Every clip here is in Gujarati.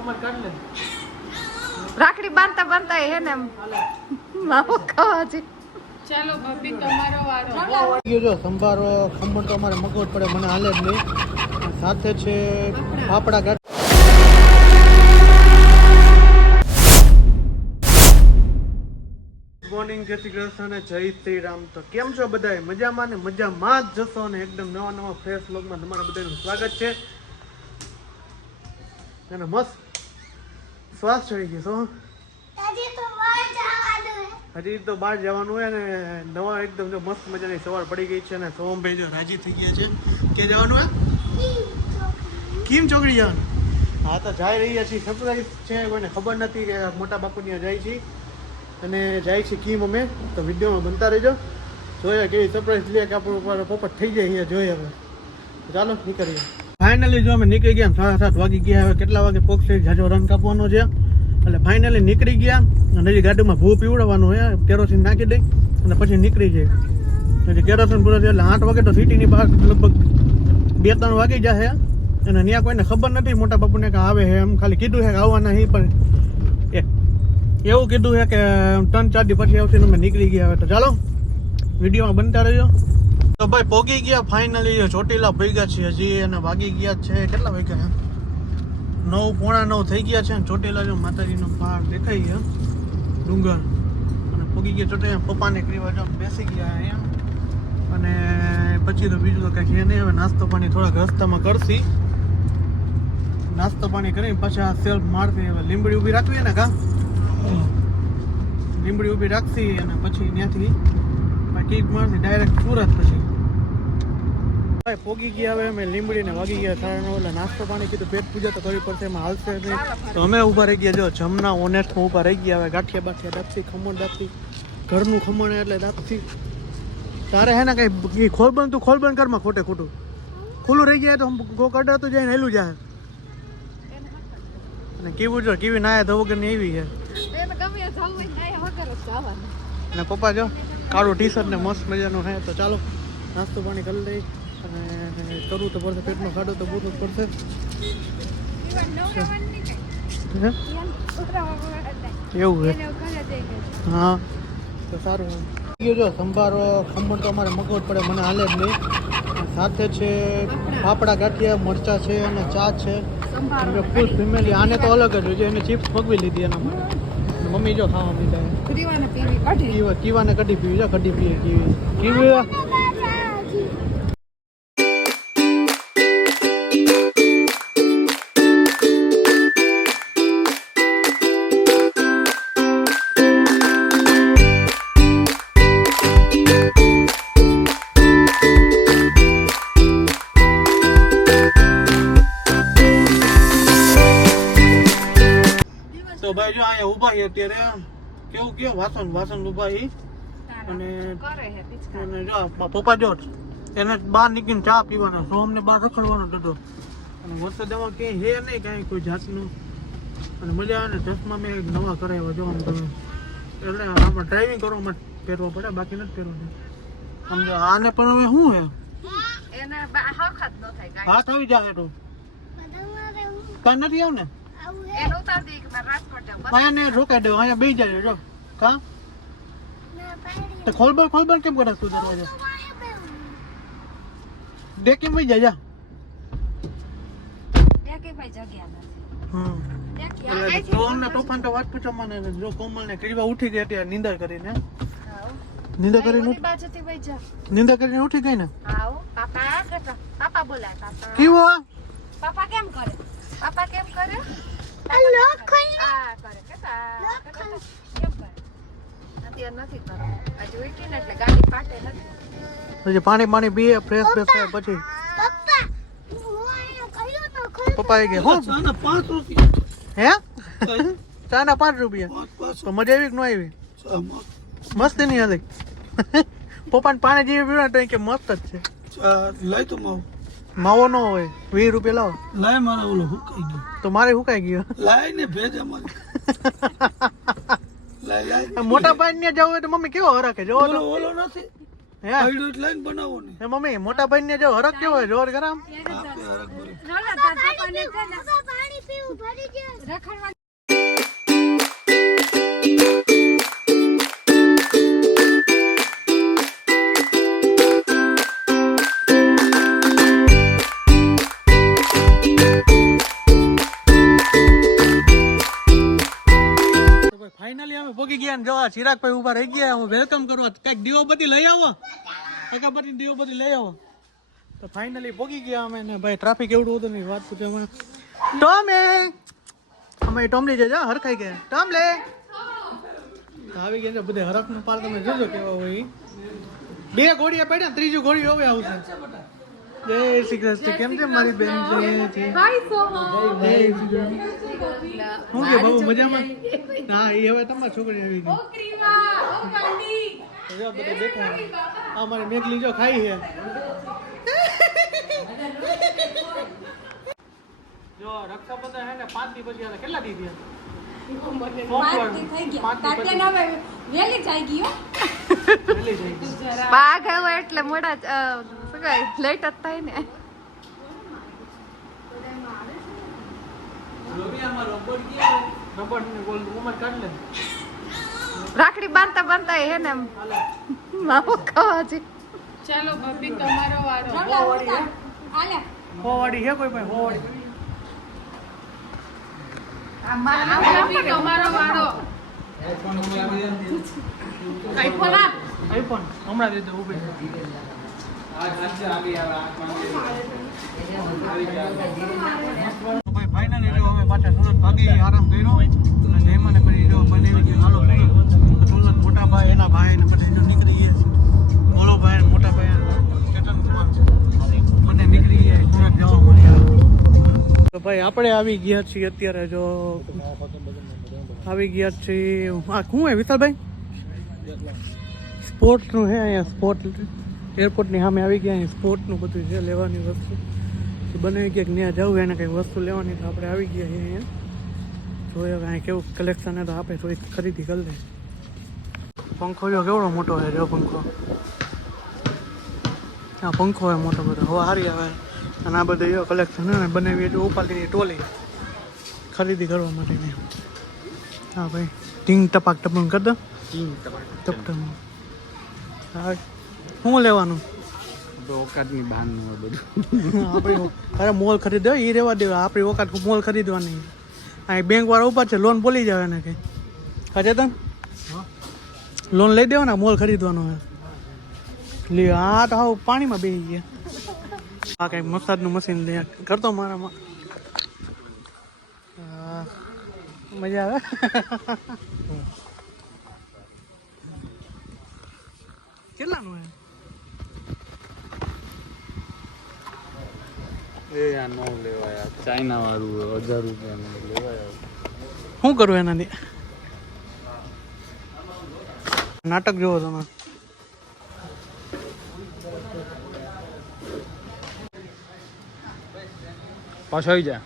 ઉમર કાઢ લે રાખડી બાંધતા બાંધતા હે ને માવો ખાવા છે. ચાલો ભાભી તમારો વારો. ગયો જો સંભારો ખમણ તો અમારે મગવટ પડે મને હાલે જ નહીં. સાથે છે પાપડા ગાંઠ મોર્નિંગ જય શ્રી કૃષ્ણ અને જય શ્રી રામ. તો કેમ છો બધાય? મજામાં ને મજામાં જ જશો અને એકદમ નવા નવા ફ્રેશ લોગમાં તમારા બધાનું સ્વાગત છે. અને મસ્ત શ્વાસ ચડી ગયો છો હજી તો બહાર જવાનું હોય. ને નવા એકદમ જો મસ્ત મજાની સવાર પડી ગઈ છે અને સોમભાઈ જો રાજી થઈ ગયા છે. કે જવાનું હે કેમ ચોકડી જવાનું. હા તો જઈ રહ્યા છીએ. સરપ્રાઈઝ છે કોઈને ખબર નથી કે મોટા બાપુની ત્યાં જાય છીએ અને જાય છે કીમ અમે. તો વિડીયોમાં બનતા રહેજો. જોઈએ કેવી સરપ્રાઈઝ લે કે આપણું પોપટ થઈ જાય અહીંયા જોઈએ હવે. ચાલો નીકળીએ. ફાઇનલી જો અમે નીકળી ગયા સાડા સાત વાગી ગયા, હવે કેટલા વાગે પોકશે જાજો રન કાપવાનો છે. એટલે ફાઇનલી નીકળી ગયા અને હજી ગાડીમાં ભૂ પીવડાવવાનું હોય કેરોસીન નાખી દઈ અને પછી નીકળી જાય પછી કેરોસીન પૂરો છે એટલે આઠ વાગે તો સિટીની બહાર લગભગ બે ત્રણ વાગી જશે અને ત્યાં કોઈને ખબર નથી, મોટા બાપુને કે આવે છે એમ. ખાલી કીધું છે કે આવવાના નહીં પણ એ એવું કીધું છે કે ત્રણ ચાર દી પછી આવશે અમે નીકળી ગયા હવે. તો ચાલો, વિડીયોમાં બનતા રહેજો. તો ભાઈ પોગી ગયા ફાઇનલી ચોટીલા ભેગા છીએ હજી અને વાગી ગયા છે. કેટલા વાગ્યા છે? નવ પોણા નવ થઈ ગયા છે ચોટીલા જો માતાજીનો પહાડ દેખાઈ ગયો ડુંગર. અને પોગી ગયા ચોટીલા. પપ્પાને કરીવા જો બેસી ગયા અહીંયા. અને પછી તો બીજું તો કંઈ છે નહીં. હવે નાસ્તો પાણી થોડાક રસ્તામાં કરશી. નાસ્તો પાણી કરીને પછી આ સેલ્ફ મારતી હવે લીંબડી ઊભી રાખવી ને કા? લીંબડી ઊભી રાખશી અને પછી ત્યાંથી કીક મારતી ડાયરેક્ટ સુરત પછી. ભાઈ, પોગી ગયા હવે અમે, લીંબડીને વાગી ગયા સાડા એટલે નાસ્તો પાણી કીધું, પેટ પૂજા તો કરવી પડશે, એમાં હાલશે નહીં. તો અમે ઊભા રહી ગયા, જો, જમના ઓનેસ્ટમાં ઊભા રહી ગયા, હવે ગાંઠિયા બાઠિયા દાપથી ખમણ દાપથી ઘરનું ખમણ એટલે દાપથી તારે હે ને કઈ ખોલ તું ખોલ કરમાં ખોટે ખોટું. ખુલ્લું રહી જાય તો ગો કડાતું જાય હેલું જાય. અને કેવું જો, કેવી નાયા ધો વગરની એવી છે અને પપ્પા જો કાળું ટી શર્ટ ને મસ્ત મજાનું હે તો ચાલો. નાસ્તો પાણી કરી લઈ અને કરવું તો પડશે પેટનો ખાડો તો પૂરું જ પડશે? એવું હે? હા. તો સારું ગયો જો સંભારો ખમણ તો અમારે મગવટ પડે મને હાલે જ નહીં. સાથે છે ફાફડા ગાંઠિયા મરચા છે અને ચા છે. ફૂલ ફેમિલી આને તો અલગ જ હોય છે એને ચિપ્સ મગવી લીધી એના માટે મમ્મી જો ખાવા મીધા પીવાની પીવી કાઢી. કીવા કીવાને કઢી પીવી છે કઢી પીએ કીવી. કીવી તો ભાઈ જો અહીંયા ઊભા છે અત્યારે. કેવું કેવું? વાસણ વાસણ ઊભા છે અને જો પપ્પા જો એને બહાર નીકળીને ચા પીવાનો સોમને બહાર રખડવાનો દડો અને વરસાદમાં કે હે નહીં કાંઈ કોઈ જાતનું. અને મજા આવે ને ચશ્મા મેં એક નવા કરાવ્યા જો આમ તમે. એટલે આમાં ડ્રાઇવિંગ કરવા માટે પહેરવા પડે બાકી નથી પહેરવા સમજો આને પણ હવે શું હે? ન હાથ આવી જાય તો. કાંઈ નથી આવ ને એને ઉતાર દે અહીંયા ને રોકાઈ દેવા અહીંયા બેસી જાય જો. કા? તો ખોલબર ખોલબર કેમ કરે તું દરવાજો? વહી જાય જા જગ્યા નથી. હમ. તોફાન તો વાત પૂછો મને. જો કોમલ ને કીવા ઉઠી ગઈ અત્યારે નિંદર કરીને. નિંદા કરીને નિંદર કરીને ઉઠી ગઈ ને? પાપા પાપા બોલાય પાપા. કેવો? પાપા કેમ કરે? પાપા કેમ કરે? આ કરે કેતા કેતા કેમ કરે? અત્યારે નથી કરતો. હજી ઉઠી ને એટલે ગાડી પાટે નથી. પછી પાણી પાણી પીએ ફ્રેશ ફ્રેશ થાય પછી. પપ્પા કે હો? પાંચ રૂપિયા. હે? ચા ના પાંચ રૂપિયા. તો મજા આવી કે ન આવી? મસ્ત નહીં હતી પપ્પાને પાણી જેવી પીવા તો કે મસ્ત જ છે. લઈ તો માવ. માવો ન હોય વીસ રૂપિયા લાવો. લાય મારે ઓલો હુકાઈ ગયો. તો મારે હુકાઈ ગયો. લાય ને ભેજ અમારે. મોટા ભાઈ ને જવું હોય તો મમ્મી કેવો હરકે જોવો તો. ઓલો ઓલો નથી. હે? આઈડો એટલે લઈને બનાવો ને. એ મમ્મી મોટા ભાઈ ને જો હરક કેવો હોય? જોર ગરમ આ ચિરાગભાઈ ઊભા રહી ગયા. હું વેલકમ કરવા કંઈક દીવો બધી લઈ આવો. અગરબત્તી દીવો બધી લઈ આવો. તો ફાઇનલી પોગી ગયા અમે ને ભાઈ ટ્રાફિક એવડું હતું નહીં વાત પૂછે અમે ટોમે અમે ટોમલી જજો હરખાઈ ગયા. ટોમલે આવી ગયા છે બધે હરખનું પાર તમે જોજો કેવા હોય બે ઘોડિયા પડ્યા ત્રીજી ઘોડિયું હવે આવશે. જય શ્રી કૃષ્ણ. કેમ છે મારી બેન? જય કે બહુ મજામાં? હા એ હવે તમારી છોકરી આવી ગઈ. જો બધા બેઠા. છે. આ મારી મેઘલી જો ખાઈ છે. જો રક્ષાબંધન હે ને પાંચ દી પછી. કેટલા દી થયા એટલે મોડા અ, લેટ જ થાય ને. રાખડી બાંધતા બાંધતા હે ને માવો ખાવા છે. ચાલો ભાભી તમારો વારો. હોવાડી હે? હોવાડી હે કોઈ ભાઈ હોવાડી તમારો વારો. આઈફોન આપ. આઈફોન હમણાં દીધો ઊભી ભાઈ ફાઇનલી અમે પાછા સુરત ભાગી આરામ કર્યો અને જયમાને પછી જો બનાવી એવી હાલો સુરત મોટા ભાઈ એના ભાઈ ને જો નીકળી ગયા ઓલો ભાઈ મોટા ભાઈ ચેતન કુમાર મને નીકળી સુરત જવા મળ્યા ભાઈ, આપણે આવી ગયા છીએ અત્યારે જો આવી ગયા છીએ. આ શું હે વિશાલભાઈ? સ્પોર્ટ્સનું હે અહીંયા સ્પોર્ટ એરપોર્ટની સામે આવી ગયા અહીં સ્પોર્ટનું બધું છે લેવાની વસ્તુ. બનાવી ગયા કે ત્યાં જવું એને કંઈ વસ્તુ લેવાની તો આપણે આવી ગયા છીએ અહીંયા. જોઈએ કે અહીં કેવું કલેક્શન તો આપણે તો ખરીદી કરી દે પંખો જો કેવડો મોટો છે જો પંખો. આ પંખો હોય મોટો બધો હવા સારી આવે. અને આ બધું જો કલેક્શન ને બનાવી એટલે ઉપાડીની ટોલી ખરીદી કરવા માટેની હા ભાઈ ટીંગ ટપાક ટપક કરી દો. ટપ ટપ હા. શું લેવાનું? ઓકાતની બહારનું હોય બધું. આપણે અરે મોલ ખરીદ્યો એ રહેવા દેવા. આપણી ઓકાત મોલ ખરીદવાની. અહીં બેંક વાળા ઉપર છે લોન બોલી જાવ એને કઈ હા તન? લોન લઈ દેવાના મોલ ખરીદવાનો હોય લે આ તો હાવ પાણીમાં બેસી ગયા. આ કઈ મસાજનું મશીન લે કરતો મારામાં. મજા આવે? કેટલાનું હે? એ આ નો લેવાય આ ચાઇના વાળું હજાર રૂપિયાનું લેવાય શું કરું એનાથી? નાટક જોવો તમે. પાછો આવી જા.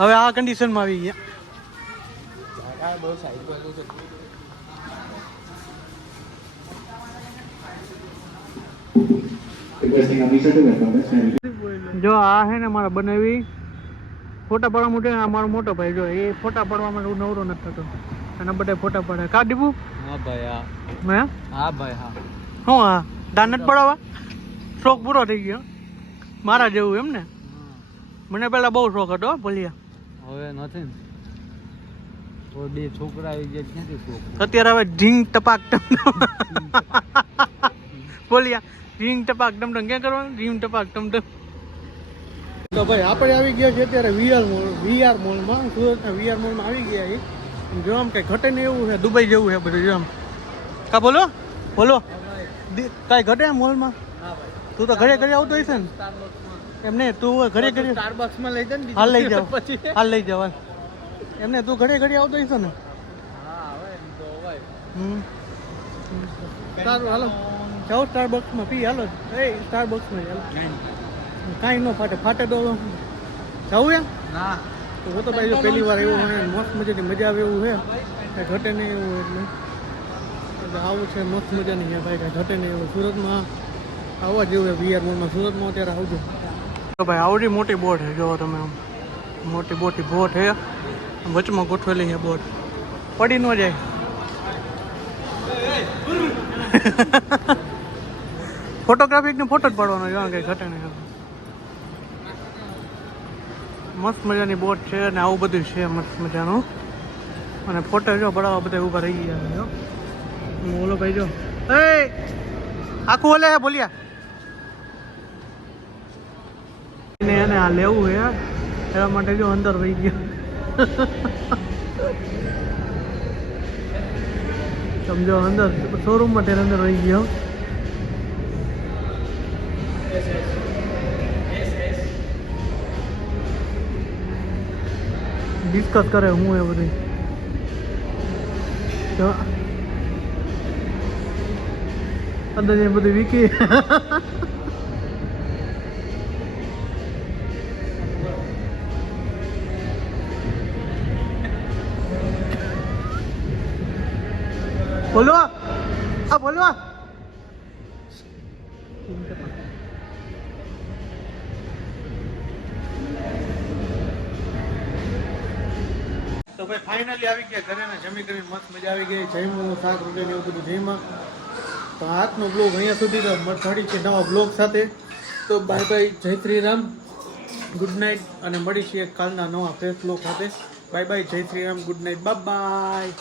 હવે આ કન્ડિશનમાં આવી ગયા. જો આ હે ને મારા બનાવી ફોટા પાડવા માટે આ મારો મોટો ભાઈ જો એ ફોટા પાડવા માટે હું નવરો નથી થતો. અને બધા ફોટા પાડે. કા દીપુ? હા ભાઈ હા. મેં હા ભાઈ હા. હું હા દાન નથી પડાવવા? શોખ પૂરો થઈ ગયો. મારા જેવું એમ ને? મને પેલા બહુ શોખ હતો હો, હવે નથી ને. તો બે છોકરા આવી ગયા ક્યાંથી શોખ અત્યારે હવે ઢીંગ ટપાક ટમ બોલ્યા ઢીંગ ટપાક. ટમ ટમ. ક્યાં કરવાનું? ઢીંગ ટપાક ટમ ટમ. તો ભાઈ આપણે આવી ગયા છે અત્યારે વીઆર મોલ વીઆર મોલમાં સુરતના વીઆર મોલમાં આવી ગયા છે જો આમ કંઈ ઘટે ને એવું છે દુબઈ જેવું છે બધું જો આમ. કા બોલો? બોલો. કાંઈ ઘટે મોલમાં? તું તો ઘરે ઘરે આવતો હશે ને. એમ નહીં તું ઘડી ઘરે ઘરે સ્ટારબક્સમાં લઈ જાય હાલ લઈ જાવ પછી. હાલ લઈ જવા એમને તું ઘડી ઘડી આવતો હશે ને? સારું હાલો. જાઓ સ્ટારબક્સમાં પી હાલો. એ સ્ટારબક્સમાં ચાલો કાંઈ ન ફાટે ફાટે તો જાવું એમ? ના. તો હું તો ભાઈ પહેલી વાર એવું મસ્ત મજાની મજા આવે એવું છે ઘટે નહીં એવું એટલે. એટલે આવું છે મસ્ત મજાની છે ભાઈ કાંઈ ઘટે નહીં એવું. સુરતમાં આવવા જેવું છે વીઆર મોલમાં સુરતમાં અત્યારે આવજો. ભાઈ આવડી મોટી બોટ છે જો તમે આમ. મોટી મોટી બોટ છે. વચમાં ગોઠવેલી છે બોટ. પડી ન જાય. ફોટોગ્રાફી ને ફોટો જ પાડવાનો જો કંઈ ઘટે નહીં મસ્ત મજાની બોટ છે અને આવું બધું છે મસ્ત મજાનું. અને ફોટો જો પડાવવા બધા ઊભા રહી ગયા ઓલો ભાઈ જો. એ! આખું ઓલે બોલ્યા. એને એને આ લેવું હે. એના માટે જો અંદર રહી ગયો. સમજો, અંદર શોરૂમ માટે અંદર રહી ગયો. ડિસ્કસ કરે હું એ બધી. અંદર એ બધું વીકી બોલો. આ બોલો. ફાઇનલી આવી ગયા ઘરે જમી મસ્ત મજા આવી ગઈ. જઈમાં શાક, રોટલી તો આજનો બ્લોગ અહીંયા સુધી તો નવા બ્લોગ સાથે. તો બાય બાય જય શ્રી રામ ગુડ નાઇટ અને મળી છીએ કાલના નવા ફેસ બ્લોગ સાથે. બાય બાય જય Shri Ram good night bye bye